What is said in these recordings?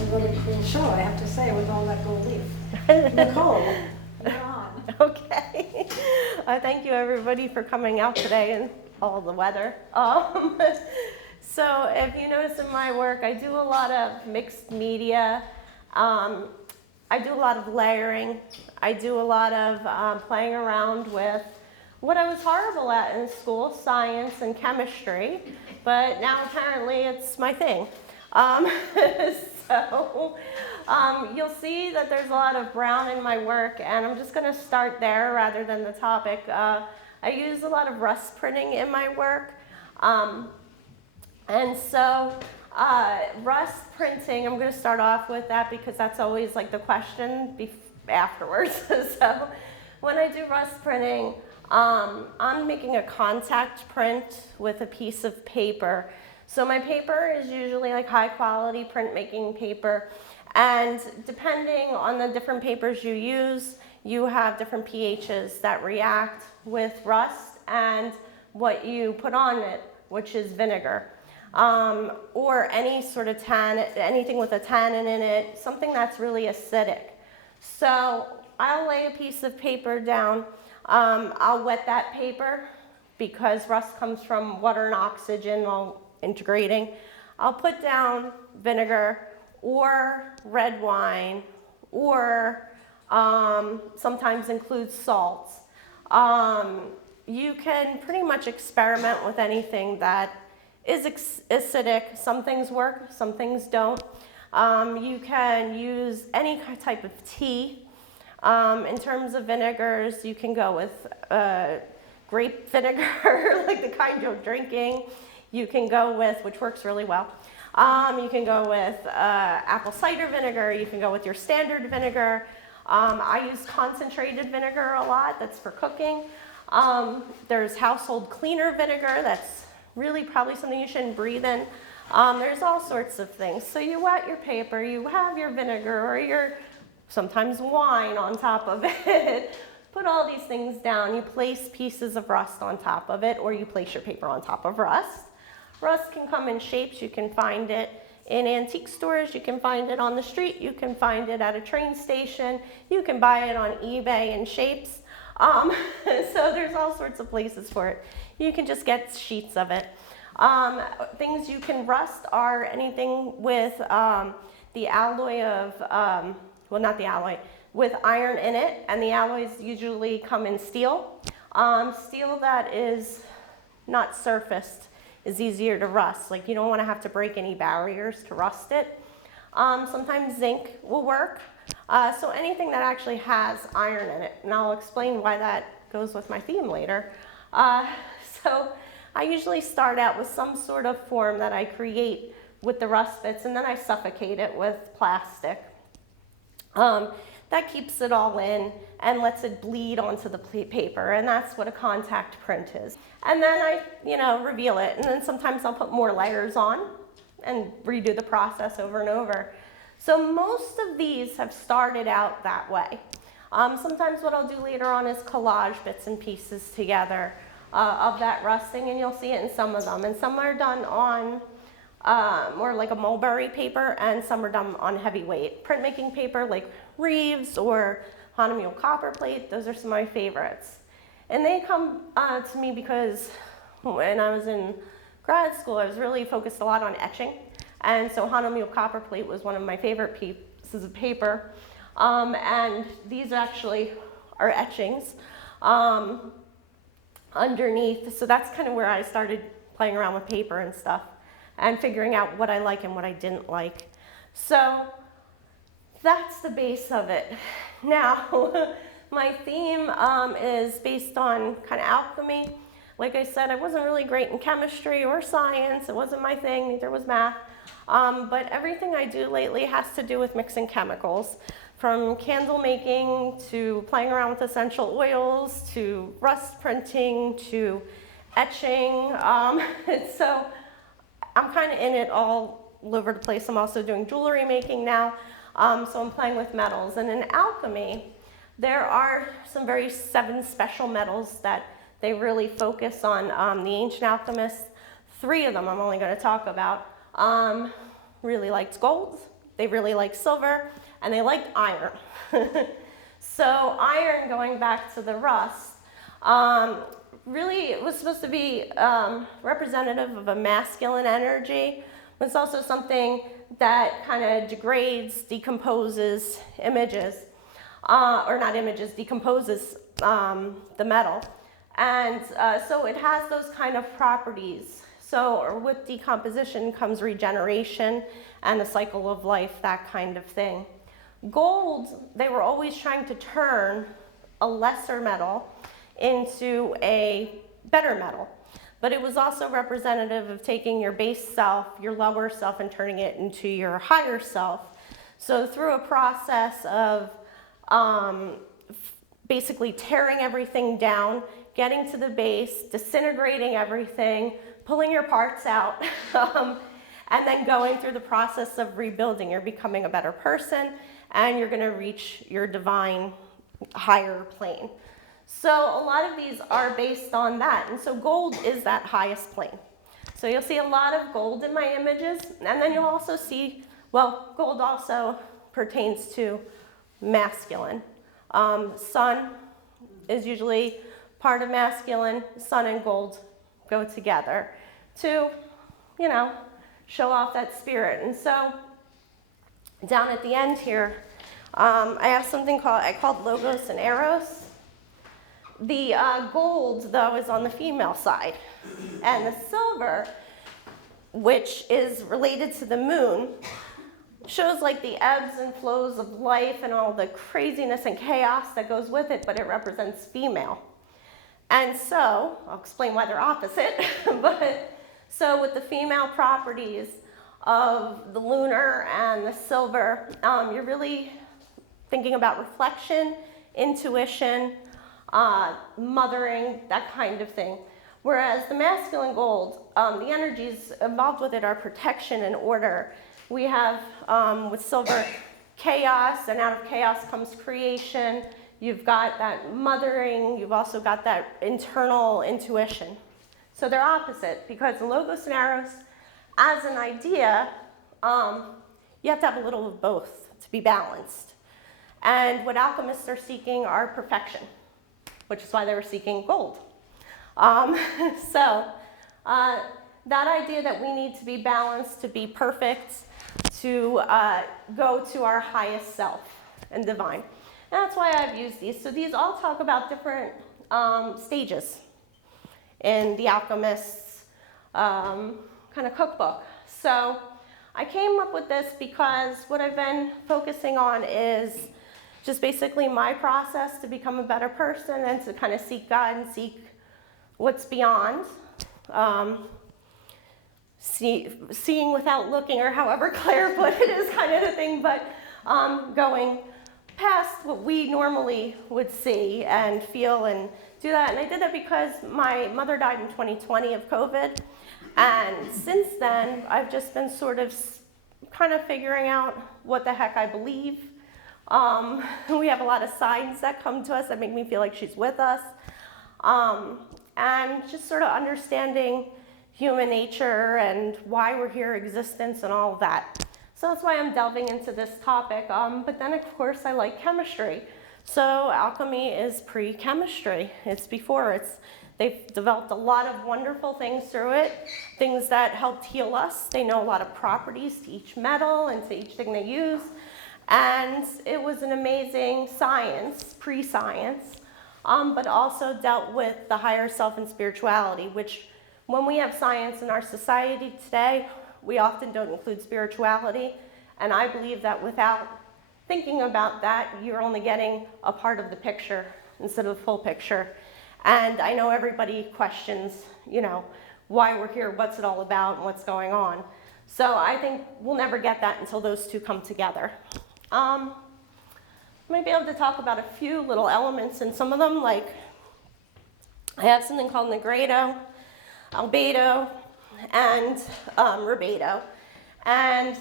It's a really cool show, I have to say, with all that gold leaf. Nicole, you're on. Okay. Thank you everybody for coming out today and all the weather. So if you notice in my work, I do a lot of mixed media. I do a lot of layering. I do a lot of playing around with what I was horrible at in school, science and chemistry, but now apparently it's my thing. You'll see that there's a lot of brown in my work, and I'm just going to start there rather than the topic. I use a lot of rust printing in my work. Rust printing, I'm going to start off with that because that's always like the question afterwards. So when I do rust printing, I'm making a contact print with a piece of paper. So my paper is usually like high quality printmaking paper, and depending on the different papers you use, you have different pHs that react with rust and what you put on it, which is vinegar. Or any sort of anything with a tannin in it, something that's really acidic. So I'll lay a piece of paper down. I'll wet that paper because rust comes from water and oxygen while integrating. I'll put down vinegar or red wine, or sometimes include salts. You can pretty much experiment with anything that is acidic. Some things work, some things don't. You can use any type of tea. In terms of vinegars, you can go with grape vinegar, like the kind you're drinking. You can go with, which works really well. You can go with apple cider vinegar. You can go with your standard vinegar. I use concentrated vinegar a lot. That's for cooking. There's household cleaner vinegar. That's really probably something you shouldn't breathe in. There's all sorts of things. So you wet your paper, you have your vinegar or your sometimes wine on top of it. Put all these things down. You place pieces of rust on top of it, or you place your paper on top of rust. Rust can come in shapes. You can find it in antique stores. You can find it on the street. You can find it at a train station. You can buy it on eBay in shapes. So there's all sorts of places for it. You can just get sheets of it. Things you can rust are anything with the alloy of, well, not the alloy, with iron in it, and the alloys usually come in steel. Steel that is not surfaced is easier to rust. Like, you don't want to have to break any barriers to rust it. Sometimes zinc will work. So anything that actually has iron in it, and I'll explain why that goes with my theme later. So I usually start out with some sort of form that I create with the rust bits, and then I suffocate it with plastic. That keeps it all in and lets it bleed onto the paper, and that's what a contact print is. And then I, reveal it, and then sometimes I'll put more layers on and redo the process over and over. So most of these have started out that way. Sometimes what I'll do later on is collage bits and pieces together of that rusting, and you'll see it in some of them. And some are done on more like a mulberry paper, and some are done on heavyweight printmaking paper like Reeves or Hahnemuhle copper plate. Those are some of my favorites. And they come to me because when I was in grad school, I was really focused a lot on etching. And so Hahnemuhle copper plate was one of my favorite pieces of paper. And these actually are etchings underneath. So that's kind of where I started playing around with paper and stuff and figuring out what I like and what I didn't like. So that's the base of it. Now, my theme is based on kind of alchemy. Like I said, I wasn't really great in chemistry or science. It wasn't my thing, neither was math. But everything I do lately has to do with mixing chemicals, from candle making to playing around with essential oils to rust printing to etching. So I'm kind of in it all over the place. I'm also doing jewelry making now. So I'm playing with metals. And in alchemy, there are some 7 special metals that they really focus on. The ancient alchemists, 3 of them I'm only going to talk about, really liked gold, they really like silver, and they liked iron. So iron, going back to the rust, really it was supposed to be representative of a masculine energy, but it's also something that kind of degrades, decomposes images, or not images, decomposes the metal. And so it has those kind of properties. So with decomposition comes regeneration and a cycle of life, that kind of thing. Gold, they were always trying to turn a lesser metal into a better metal. But it was also representative of taking your base self, your lower self, and turning it into your higher self. So through a process of basically tearing everything down, getting to the base, disintegrating everything, pulling your parts out, and then going through the process of rebuilding. You're becoming a better person, and you're going to reach your divine higher plane. So a lot of these are based on that, and so gold is that highest plane. So you'll see a lot of gold in my images, and then you'll also see, well, gold also pertains to masculine. Sun is usually part of masculine. Sun and gold go together to, you know, show off that spirit. And so down at the end here, I have something called Logos and Eros. The gold, though, is on the female side, and the silver, which is related to the moon, shows like the ebbs and flows of life and all the craziness and chaos that goes with it, but it represents female. And so, I'll explain why they're opposite, but so with the female properties of the lunar and the silver, you're really thinking about reflection, intuition, mothering, that kind of thing. Whereas the masculine gold, the energies involved with it are protection and order. We have, with silver, chaos, and out of chaos comes creation. You've got that mothering, you've also got that internal intuition. So they're opposite, because the Logos and Eros, as an idea, you have to have a little of both to be balanced. And what alchemists are seeking are perfection, which is why they were seeking gold. That idea that we need to be balanced, to be perfect, to go to our highest self and divine. And that's why I've used these. So these all talk about different stages in the alchemist's kind of cookbook. So I came up with this because what I've been focusing on is just basically my process to become a better person and to kind of seek God and seek what's beyond. Seeing without looking, or however Claire put it, is kind of the thing, but going past what we normally would see and feel and do that. And I did that because my mother died in 2020 of COVID. And since then, I've just been sort of kind of figuring out what the heck I believe. We have a lot of signs that come to us that make me feel like she's with us. And just sort of understanding human nature and why we're here, existence, and all of that. So that's why I'm delving into this topic. But then, of course, I like chemistry. So alchemy is pre-chemistry. It's before. They've developed a lot of wonderful things through it, things that helped heal us. They know a lot of properties to each metal and to each thing they use. And it was an amazing science, pre-science, but also dealt with the higher self and spirituality, which when we have science in our society today, we often don't include spirituality. And I believe that without thinking about that, you're only getting a part of the picture instead of the full picture. And I know everybody questions, you know, why we're here, what's it all about, and what's going on. So I think we'll never get that until those two come together. I might be able to talk about a few little elements in some of them, like I have something called Negredo, Albedo, and Rubedo. And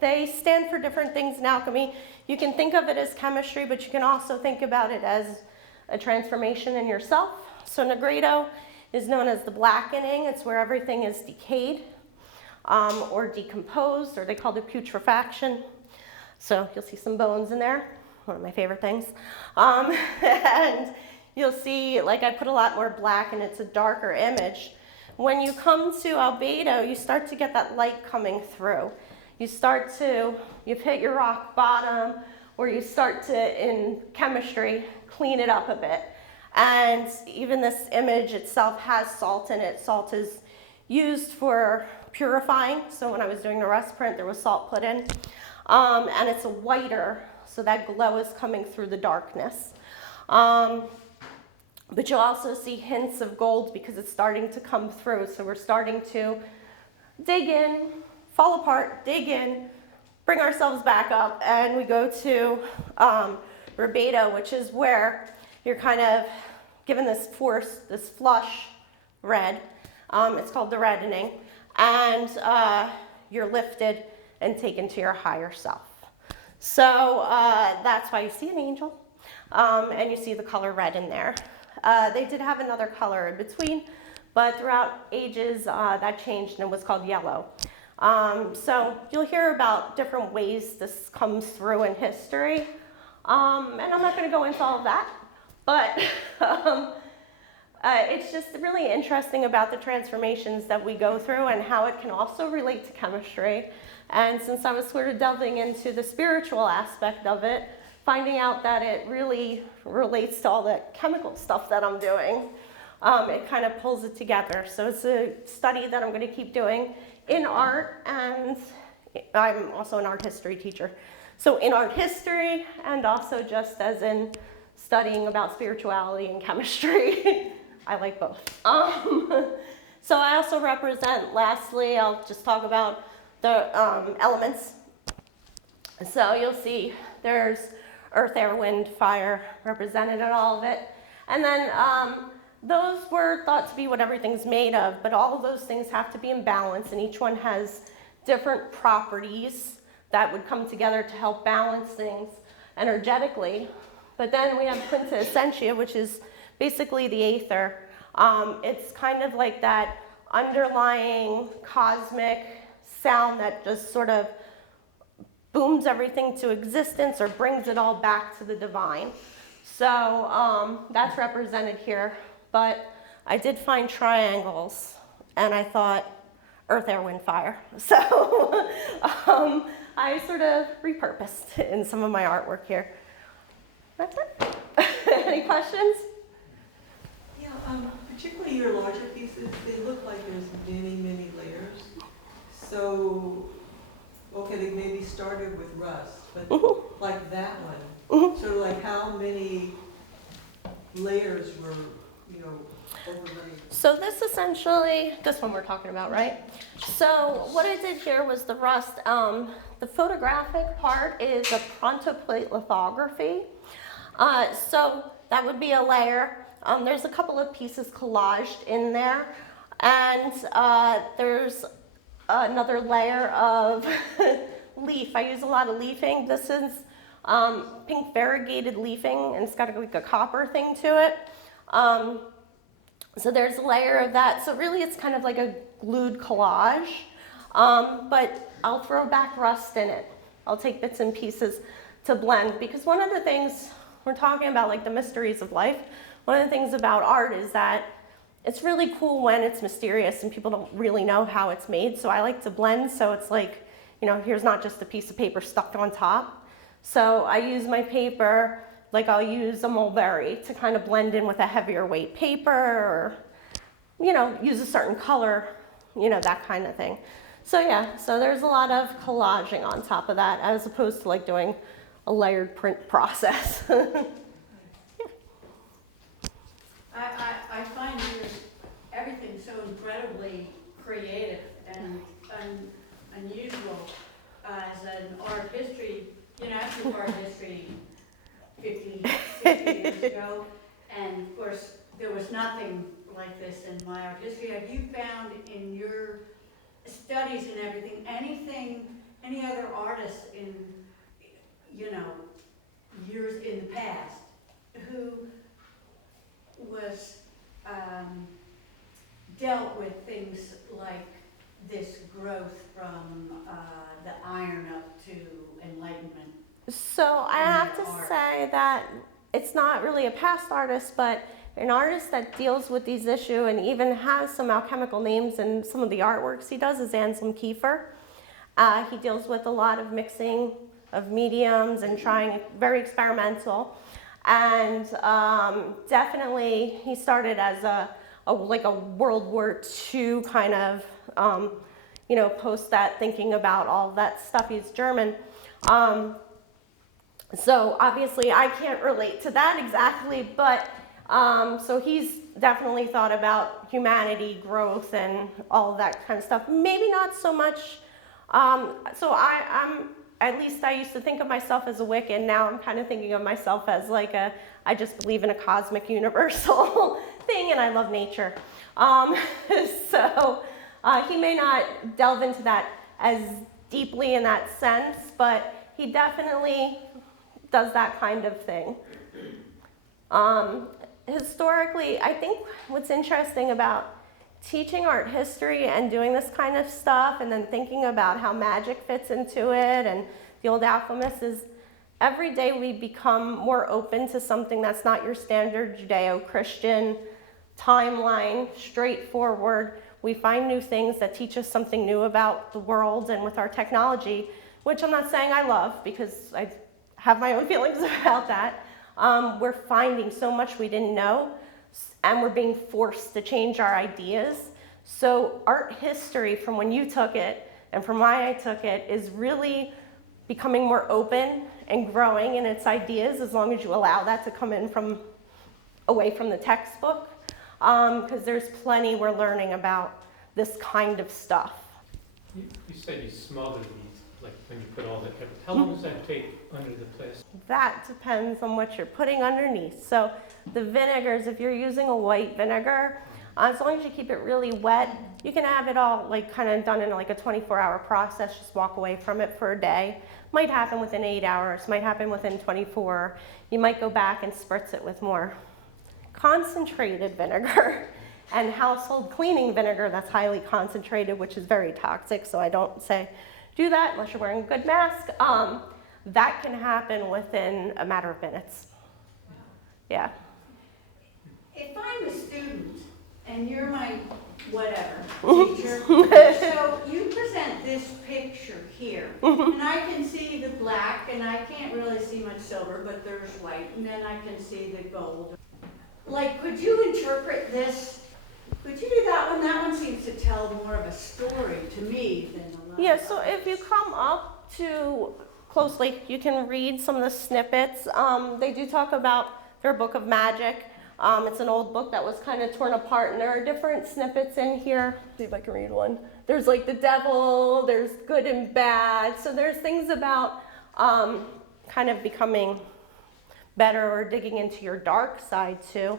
they stand for different things in alchemy. You can think of it as chemistry, but you can also think about it as a transformation in yourself. So Negredo is known as the blackening. It's where everything is decayed or decomposed, or they call it putrefaction. So you'll see some bones in there, one of my favorite things. And you'll see, like I put a lot more black and it's a darker image. When you come to albedo, you start to get that light coming through. You've hit your rock bottom, or you start to, in chemistry, clean it up a bit. And even this image itself has salt in it. Salt is used for purifying. So when I was doing the rust print, there was salt put in. And it's a whiter, so that glow is coming through the darkness. But you'll also see hints of gold because it's starting to come through. So we're starting to dig in, fall apart, dig in, bring ourselves back up, and we go to rubedo, which is where you're kind of given this force, this flush red. It's called the reddening. And you're lifted and taken to your higher self. So that's why you see an angel, and you see the color red in there. They did have another color in between, but throughout ages that changed and it was called yellow. So you'll hear about different ways this comes through in history, and I'm not going to go into all of that, but it's just really interesting about the transformations that we go through and how it can also relate to chemistry. And since I was sort of delving into the spiritual aspect of it, finding out that it really relates to all the chemical stuff that I'm doing, it kind of pulls it together. So it's a study that I'm going to keep doing in art, and I'm also an art history teacher. So in art history, and also just as in studying about spirituality and chemistry. I like both. So I also represent, lastly, I'll just talk about the elements. So you'll see there's earth, air, wind, fire represented in all of it. And then those were thought to be what everything's made of, but all of those things have to be in balance, and each one has different properties that would come together to help balance things energetically. But then we have quinta essentia, which is basically the aether. It's kind of like that underlying cosmic sound that just sort of booms everything to existence or brings it all back to the divine. So that's represented here. But I did find triangles, and I thought earth, air, wind, fire. So I sort of repurposed in some of my artwork here. That's it. Any questions? Yeah, particularly your larger pieces, they look like there's many, many layers. So, okay, they maybe started with rust, but like that one, sort of like how many layers were, overlaid? So this essentially, this one we're talking about, right? So what I did here was the rust. The photographic part is a frontoplate lithography. So that would be a layer. There's a couple of pieces collaged in there, and there's another layer of leaf. I use a lot of leafing. This is pink variegated leafing, and it's got like a copper thing to it. So there's a layer of that. So really it's kind of like a glued collage, but I'll throw back rust in it. I'll take bits and pieces to blend, because one of the things we're talking about, like the mysteries of life, one of the things about art is that it's really cool when it's mysterious and people don't really know how it's made. So I like to blend, so it's like, here's not just a piece of paper stuck on top. So I use my paper, like I'll use a mulberry to kind of blend in with a heavier weight paper, or, use a certain color, that kind of thing. So yeah, so there's a lot of collaging on top of that, as opposed to like doing a layered print process. I find everything so incredibly creative and unusual as an art history. I took art history 50, 60 years ago, and of course there was nothing like this in my art history. Have you found in your studies and everything, any other artists in, years in the past who was dealt with things like this growth from the iron up to enlightenment? enlightenment? So I have to art. say that it's not really a past artist, but an artist that deals with these issues and even has some alchemical names in some of the artworks he does is Anselm Kiefer. He deals with a lot of mixing of mediums and trying, very experimental. And definitely he started as like a World War II kind of, post that, thinking about all that stuff. He's German. So obviously I can't relate to that exactly, but so he's definitely thought about humanity, growth, and all of that kind of stuff. Maybe not so much. So I'm, at least I used to think of myself as a Wiccan. Now I'm kind of thinking of myself as like I just believe in a cosmic universal thing, and I love nature. So he may not delve into that as deeply in that sense, but he definitely does that kind of thing. Historically, I think what's interesting about teaching art history and doing this kind of stuff and then thinking about how magic fits into it and the old alchemists is every day we become more open to something that's not your standard Judeo-Christian timeline, straightforward. We find new things that teach us something new about the world and with our technology, which I'm not saying I love because I have my own feelings about that. We're finding so much we didn't know, and we're being forced to change our ideas. So art history, from when you took it and from why I took it, is really becoming more open and growing in its ideas as long as you allow that to come in from away from the textbook, because there's plenty we're learning about this kind of stuff. You said you smother these, like when you put all the, how long does that take under the plastic? That depends on what you're putting underneath. So the vinegars, if you're using a white vinegar, as long as you keep it really wet, you can have it all like kind of done in like a 24-hour process. Just walk away from it for a day. Might happen within 8 hours, might happen within 24. You might go back and spritz it with more concentrated vinegar and household cleaning vinegar that's highly concentrated, which is very toxic. So I don't say do that unless you're wearing a good mask. That can happen within a matter of minutes. Yeah. If I'm a student and you're my whatever teacher, so you present this picture here, and I can see the black, and I can't really see much silver, but there's white, and then I can see the gold. Like, could you interpret this? Could you do that one? That one seems to tell more of a story to me than a lot. Yeah, so if you come up to closely, you can read some of the snippets. They do talk about their book of magic. It's an old book that was kind of torn apart, and there are different snippets in here. Let's see if I can read one. There's like the devil, there's good and bad. So there's things about kind of becoming better or digging into your dark side too.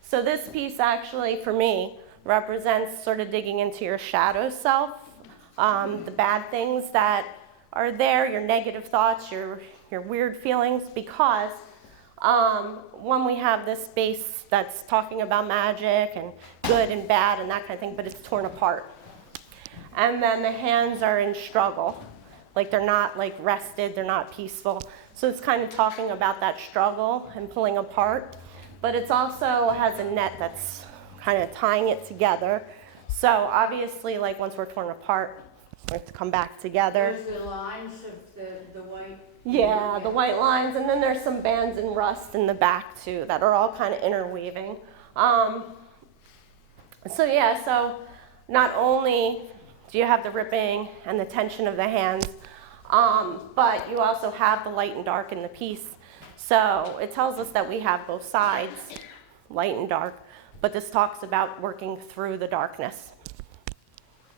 So this piece actually, for me, represents sort of digging into your shadow self, the bad things that are there, your negative thoughts, your weird feelings, because when we have this base that's talking about magic and good and bad and that kind of thing, but it's torn apart. And then the hands are in struggle, like they're not like rested, they're not peaceful. So it's kind of talking about that struggle and pulling apart, but it's also has a net that's kind of tying it together. So obviously, like once we're torn apart, we have to come back together. There's the lines of the white. Yeah, the white lines, and then there's some bands in rust in the back too that are all kind of interweaving. So yeah, so not only do you have the ripping and the tension of the hands, but you also have the light and dark in the piece. So it tells us that we have both sides, light and dark, but this talks about working through the darkness.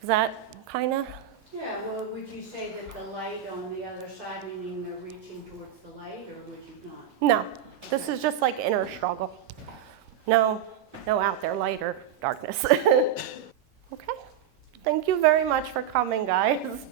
Is that kind of? Yeah, well, would you say that the light on the other side, meaning they're reaching towards the light, or would you not? No, this is just like inner struggle. No out there light or darkness. Okay, thank you very much for coming, guys.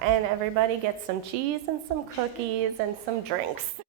and everybody gets some cheese and some cookies and some drinks.